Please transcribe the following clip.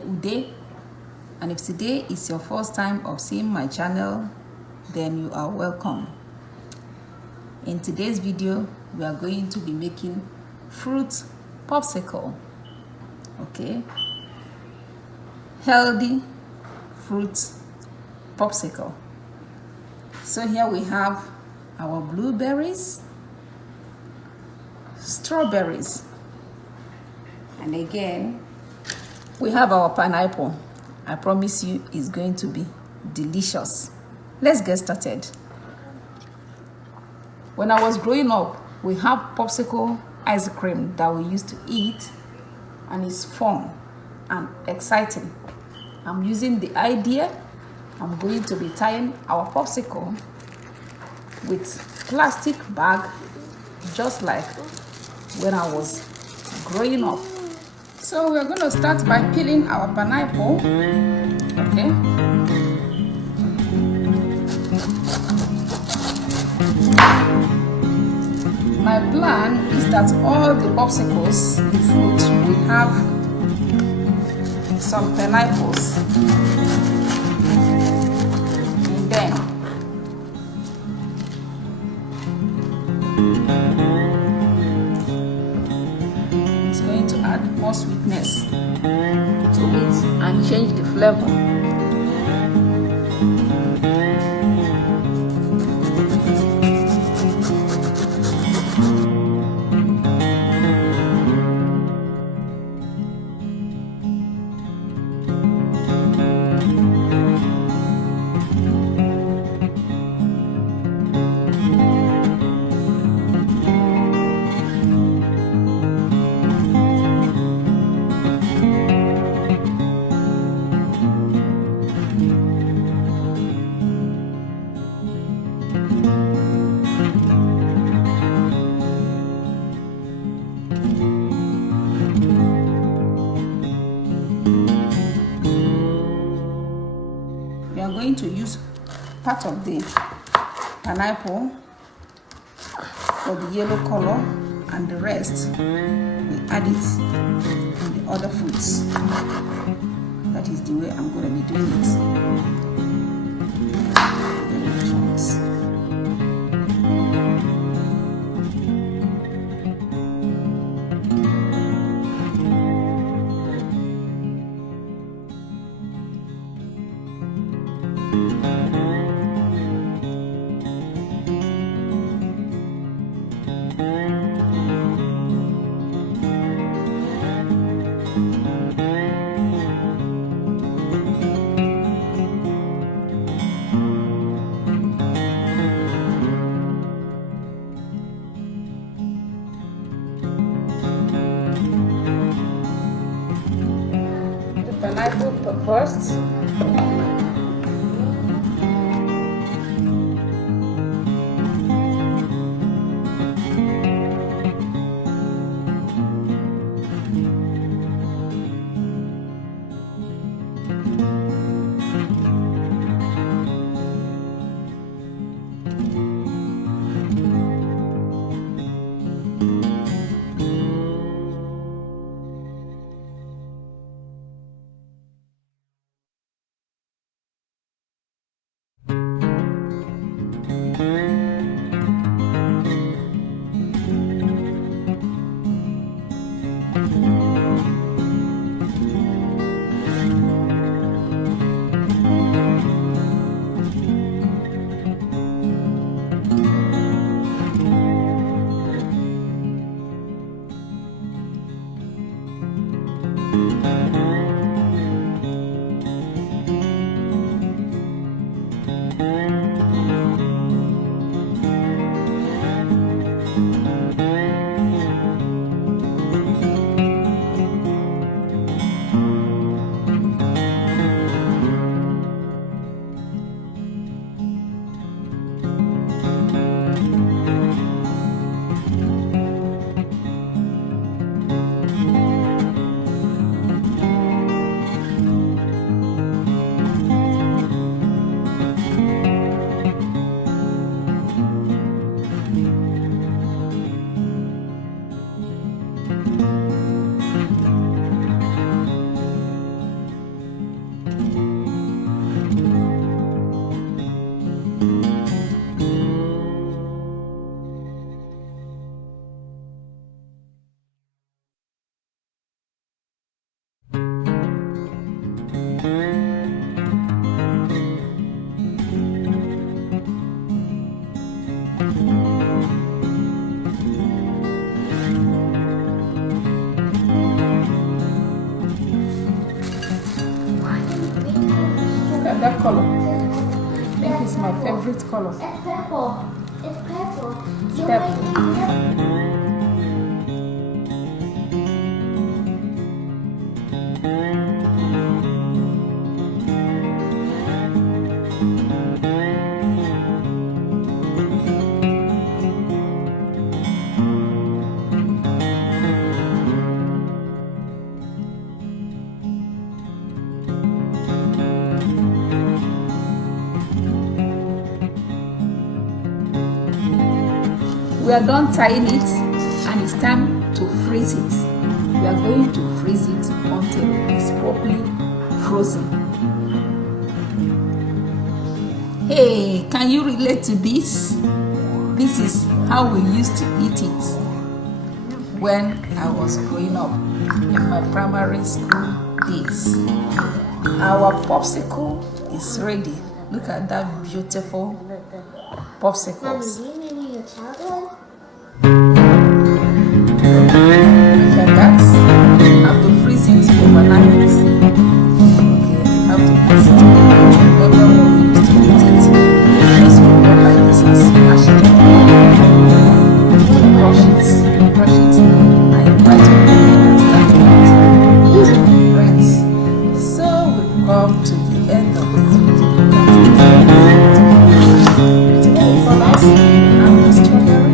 Ude, and if today is your first time of seeing my channel, then you are welcome. In today's video, we are going to be making fruit popsicle. Okay, healthy fruit popsicle. So here we have our blueberries, strawberries, and again we have our pineapple. I promise you it's going to be delicious. Let's get started. When I was growing up, we have popsicle ice cream that we used to eat, and it's fun and exciting. I'm using the idea. I'm going to be tying our popsicle with plastic bag, just like when I was growing up. So we're going to start by peeling our pineapple. Okay. My plan is that all the popsicles, the fruit, we have some pineapples in them. It's going to add more sweetness to it and change the flavor. We are going to use part of the pineapple for the yellow color, and the rest we add it in the other fruits. That is the way I'm going to be doing it. Pineapple first. color. I think it's my favorite color. It's purple. It's purple. It's purple. We are done tying it and it's time to freeze it. We are going to freeze it until it's properly frozen. Hey, can you relate to this? This is how we used to eat it when I was growing up in my primary school days. Our popsicle is ready. Look at that beautiful popsicles. Mommy, do you mean your childhood? Like that. You have to freeze it overnight. Okay, you have to freeze it. Remember when we used to eat it? Just put it like this and smash it. Brush it, and you bite it and start rinse. So we've come to the end of it. For us, I'm the strawberry.